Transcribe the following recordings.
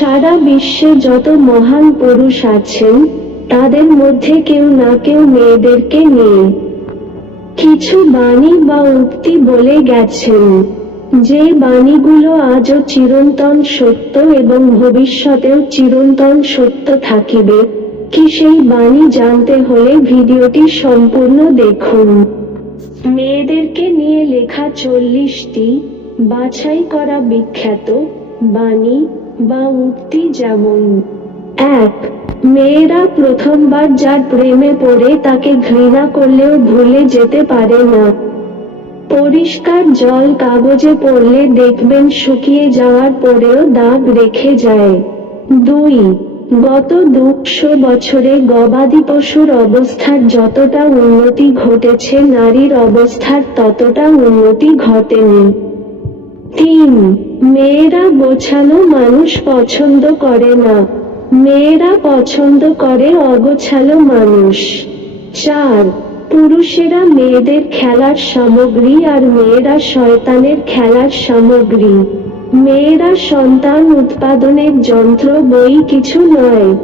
সারা বিশ্বে যত মহান পুরুষ আছেন, তাদের মধ্যে কেউ না কেউ মেয়েদেরকে নিয়ে। কিছু বাণী বা উক্তি বলে গেছেন, যে বাণীগুলো আজও চিরন্তন সত্য এবং ভবিষ্যতেও চিরন্তন সত্য থাকিবে, কি সেই বাণী জানতে হলে ভিডিওটি সম্পূর্ণ দেখুন। মেয়েদেরকে নিয়ে লেখা চল্লিশটি বাছাই করা বিখ্যাত বাণী বা উক্তি যেমন, এক, মেয়েরা প্রথমবার যার প্রেমে পড়ে তাকে ঘৃণা করলেও ভুলে যেতে পারে না। পরিষ্কার জল কাগজে পড়লে দেখবেন শুকিয়ে যাওয়ার পরেও দাগ রেখে যায়। দুই, গত দুশো বছরে গবাদি পশুর অবস্থার যতটা উন্নতি ঘটেছে, নারীর অবস্থার ততটা উন্নতি ঘটেনি। তিন, মেয়েরা গোছানো মানুষ পছন্দ করে না। মেয়েরা পছন্দ করে অগোছালো মানুষ। চার, পুরুষেরা মেয়েদের খেলার সামগ্রী আর মেয়েরা শয়তানের খেলার সামগ্রী। মেয়েরা সন্তান উৎপাদনের যন্ত্র, বই কিছু নয়।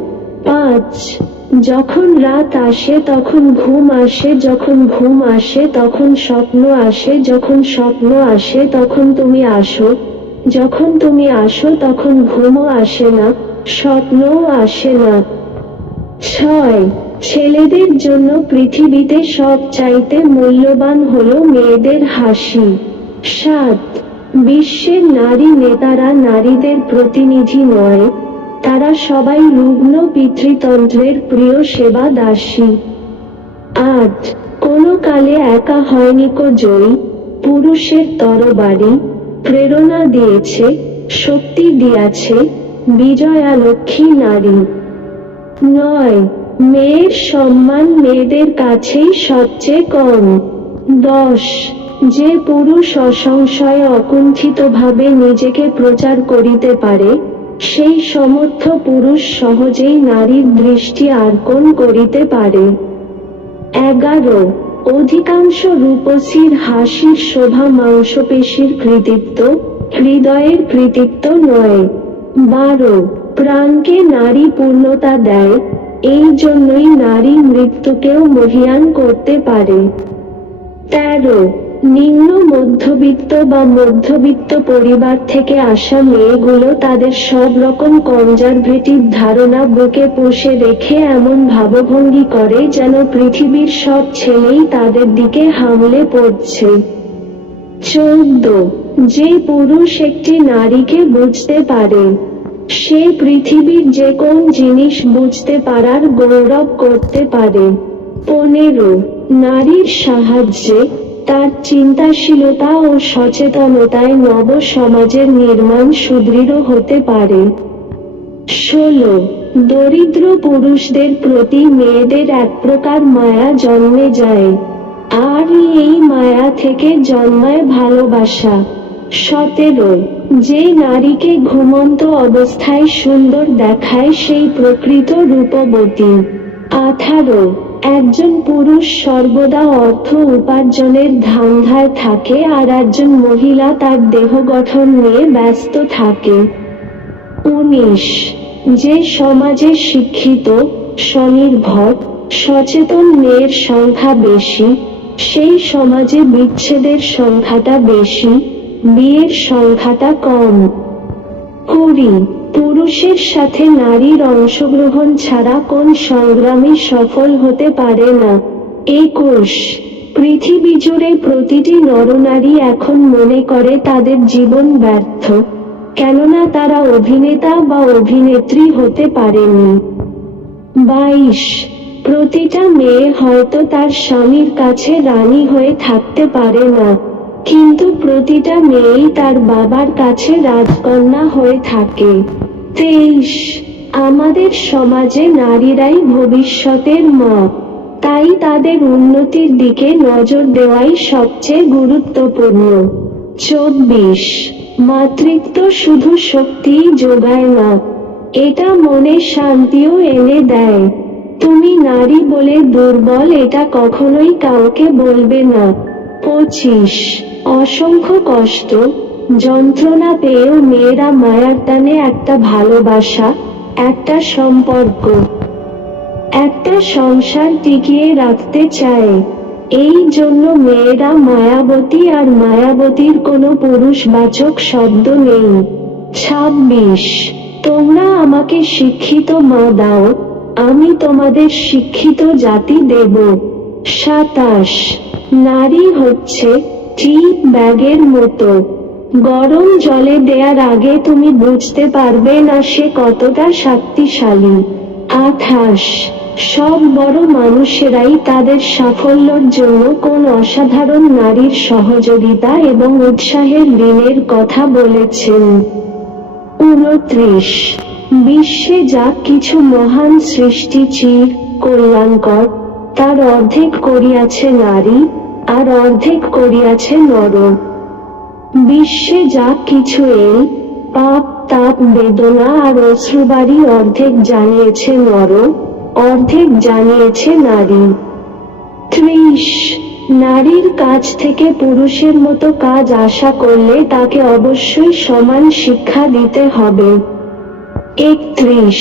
পাঁচ যখন রাত আসে, তখন ঘুম আসে, যখন ঘুম আসে, তখন স্বপ্ন আসে, যখন স্বপ্ন আসে, তখন তুমি আসো। যখন তুমি আসো, তখন ঘুমও আসে না, স্বপ্নও আসে না। ছয়, ছেলেদের জন্য পৃথিবীতে সব চাইতে মূল্যবান হলো মেয়েদের হাসি। সাত, বিশ্বের নারী নেতারা নারীদের প্রতিনিধি নয় তারা সবাই রুগ্ন পিতৃতন্ত্রের প্রিয় সেবা দাসী। আট কোনো কালে একা হয়নি কো জয়ী, পুরুষের তরবারি প্রেরণা দিয়েছে, শক্তি দিয়াছে বিজয়া লক্ষ্মী নারী। নয়, মেয়ের সম্মান মেয়েদের কাছেই সবচেয়ে কম। দশ, যে পুরুষ অসংশয়ে অকুণ্ঠিতভাবে নিজেকে প্রচার করিতে পারে সেই সমর্থ পুরুষ সহজেই নারীর দৃষ্টি আকর্ষণ করিতে পারে। এগারো, অধিকাংশ রূপসীর হাসির শোভা মাংসপেশির কৃতিত্ব, হৃদয়ের কৃতিত্ব নয়। বারো, প্রাণকে নারী পূর্ণতা দেয়, এই জন্যই নারী মৃত্যুকেও মহিয়ান করতে পারে। তেরো নিম্ন মধ্যবিত্ত বা মধ্যবিত্ত পরিবার থেকে আসা মেয়েগুলো তাদের সব রকম কনজারভেটিভ ধারণা বুকে পুষে রেখে এমন ভাবভঙ্গি করে যেন পৃথিবীর সব ছেলেই তাদের দিকে হামলে পড়ছে। চৌদ্দ। যে পুরুষ একটি নারীকে বুঝতে পারে, সে পৃথিবীর যে কোন জিনিস বুঝতে পারার গৌরব করতে পারে। পনেরো। নারীর সাহায্যে তার চিন্তাশীলতা ও সচেতনতায় নব সমাজের নির্মাণ সুদৃঢ় হতে পারে। ষোলো। দরিদ্র পুরুষদের প্রতি মেয়েদের এক প্রকার মায়া জন্মে যায়। আর এই মায়া থেকে জন্মায় ভালোবাসা। সতেরো। যে নারীকে ঘুমন্ত অবস্থায় সুন্দর দেখায় সেই প্রকৃত রূপবতী। আঠারো। একজন পুরুষ সর্বদা অর্থ উপার্জনের ধান্ধায় থাকে আর একজন মহিলা তার দেহ গঠন নিয়ে ব্যস্ত থাকে। উনিশ। যে সমাজে শিক্ষিত, স্বনির্ভর, সচেতন মেয়ের সংখ্যা বেশি, সেই সমাজে বিচ্ছেদের সংখ্যাটা বেশি, বিয়ের সংখ্যাটা কম। কুড়ি। পুরুষের সাথে নারীর অংশগ্রহণ ছাড়া কোন সংগ্রামী সফল হতে পারে না। একুশ। পৃথিবী জুড়ে প্রতিটি নরনারী এখন মনে করে তাদের জীবন ব্যর্থ। কেননা তারা অভিনেতা বা অভিনেত্রী হতে পারেনি। বাইশ। প্রতিটা মেয়ে হয়তো তার স্বামীর কাছে রানী হয়ে থাকতে পারে না। কিন্তু প্রতিটা মেয়েই তার বাবার কাছে রাজকন্যা হয়ে থাকে। তেইশ। আমাদের সমাজে নারীরাই ভবিষ্যতের মা তাই তাদের উন্নতির দিকে নজর দেওয়াই সবচেয়ে গুরুত্বপূর্ণ। চব্বিশ। মাতৃত্ব শুধু শক্তিই যোগায় না, এটা মনে শান্তিও এনে দেয়। তুমি নারী বলে দুর্বল এটা কখনোই কাউকে বলবে না। পঁচিশ। অসংখ্য কষ্ট, যন্ত্রণা পেয়েও মেয়েরা মায়ার টানে একটা ভালোবাসা, একটা সম্পর্ক, একটা সংসার টিকিয়ে রাখতে চায়। এই জন্য মেয়েরা মায়াবতী আর মায়াবতীর কোনো পুরুষবাচক শব্দ নেই। ছাব্বিশ, তোমরা আমাকে শিক্ষিত মা দাও, আমি তোমাদের শিক্ষিত জাতি দেব। সাতাশ, নারী হচ্ছে টি ব্যাগের মতো। গরম জলে দেওয়ার আগে তুমি বুঝতে পারবে না সে কতটা শক্তিশালী। আঠাশ। সব বড় মানুষেরাই তাদের সাফল্যের জন্য কোন অসাধারণ নারীর সহযোগিতা এবং উৎসাহের ঋণের কথা বলেছেন। উনত্রিশ। বিশ্বে যা কিছু মহান সৃষ্টি, চির কল্যাণকর, তার অর্ধেক করিয়াছে নারী। আর অর্ধেক করিয়াছে নর বিশ্বে যা কিছু এই, পাপ, তাপ, বেদনা আর অশ্রুবাড়ি অর্ধেক জানিয়েছে নর অর্ধেক জানিয়েছে নারী। ত্রিশ, নারীর কাছ থেকে পুরুষের মতো কাজ আশা করলে তাকে অবশ্যই সমান শিক্ষা দিতে হবে। একত্রিশ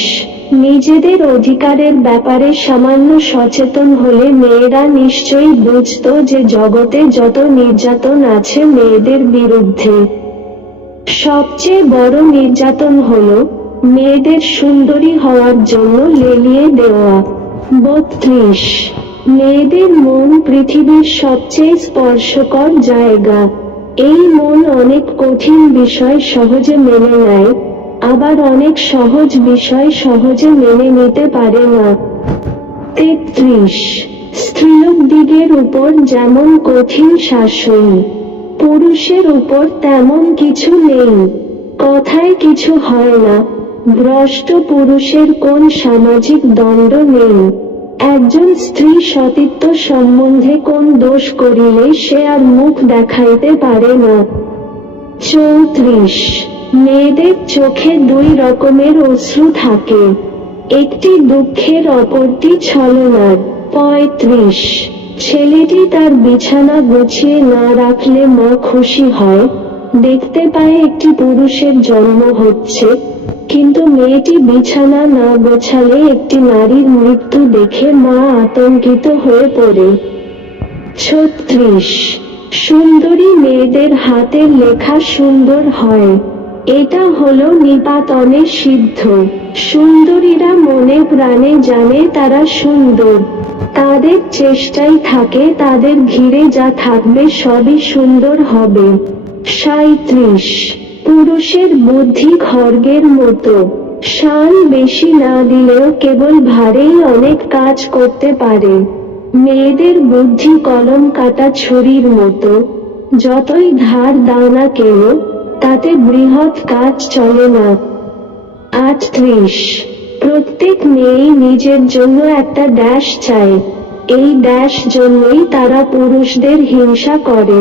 নিজেদের অধিকারের ব্যাপারে সামান্য সচেতন হলে মেয়েরা নিশ্চয়ই বুঝতো যে জগতে যত নির্যাতন আছে মেয়েদের বিরুদ্ধে। সবচেয়ে বড় নির্যাতন হলো মেয়েদের সুন্দরী হওয়ার জন্য লেলিয়ে দেওয়া। বত্রিশ। মেয়েদের মন পৃথিবীর সবচেয়ে স্পর্শকর জায়গা। এই মন অনেক কঠিন বিষয় সহজে মেনে নেয় আবার অনেক সহজ বিষয় সহজে মেনে নিতে পারে না। তেত্রিশ। স্ত্রীলোক দিগের উপর যেমন কঠিন শাসন পুরুষের উপর তেমন কিছু নেই। কথায় কিছু হয় না। ভ্রষ্ট পুরুষের কোন সামাজিক দণ্ড নেই। একজন স্ত্রী সতীত্ব সম্বন্ধে কোন দোষ করিলে সে আর মুখ দেখাইতে পারে না। চৌত্রিশ। মেয়েদের চোখে দুই রকমের অশ্রু থাকে। একটি দুঃখের অপরটি ছলনার। পঁয়ত্রিশ। ছেলেটি তার বিছানা গুছিয়ে না রাখলে মা খুশি হয়। দেখতে পায় একটি পুরুষের জন্ম হচ্ছে, কিন্তু মেয়েটি বিছানা না গোছালে একটি নারীর মৃত্যু দেখে মা আতঙ্কিত হয়ে পড়ে। ছত্রিশ। সুন্দরী মেয়েদের হাতের লেখা সুন্দর হয়। এটা হলো নিপাতনে সিদ্ধ। সুন্দরীরা মনে প্রাণে জানে তারা সুন্দর। তাদের চেষ্টাই থাকে, তাদের ঘিরে যা থাকবে সবই সুন্দর হবে। সাঁত্রিশ পুরুষের বুদ্ধি খর্গের মতো। শান বেশি না দিলেও কেবল ভারেই অনেক কাজ করতে পারে। মেয়েদের বুদ্ধি কলম কাটা ছুরির মতো। যতই ধার দাও না কেন তাতে বৃহৎ কাজ চলে না। আটত্রিশ প্রত্যেক মেয়েই নিজের জন্য একটা ড্যাশ চায়। এই ড্যাশ জন্যই তারা পুরুষদের হিংসা করে।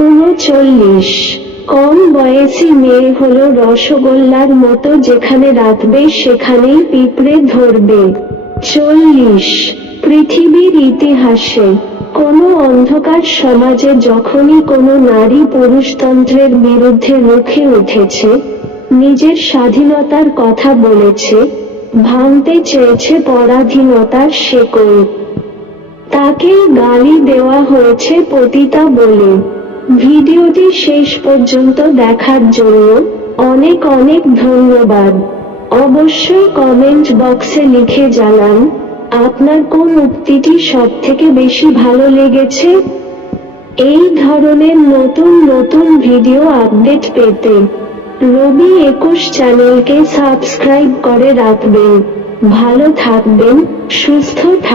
উনচল্লিশ। কম বয়সী মেয়ে হলো রসগোল্লার মতো যেখানে রাখবে সেখানেই পিঁপড়ে ধরবে। চল্লিশ। পৃথিবীর ইতিহাসে কোনো অন্ধকার সমাজে যখনই কোনো নারী পুরুষতন্ত্রের বিরুদ্ধে রুখে উঠেছে, নিজের স্বাধীনতার কথা বলেছে, ভাঙতে চেয়েছে পরাধীনতার শেকল তাকেই গালি দেওয়া হয়েছে পতিতা বলে। ভিডিওটি শেষ পর্যন্ত দেখার জন্য অনেক অনেক ধন্যবাদ। অবশ্যই কমেন্ট বক্সে লিখে জানান আপনার কোন উক্তিটি সব থেকে বেশি ভালো লেগেছে? এই ধরনের নতুন নতুন ভিডিও আপডেট পেতে রবি একুশ চ্যানেলকে সাবস্ক্রাইব করে রাখবেন। ভালো থাকবেন, সুস্থ থাকবেন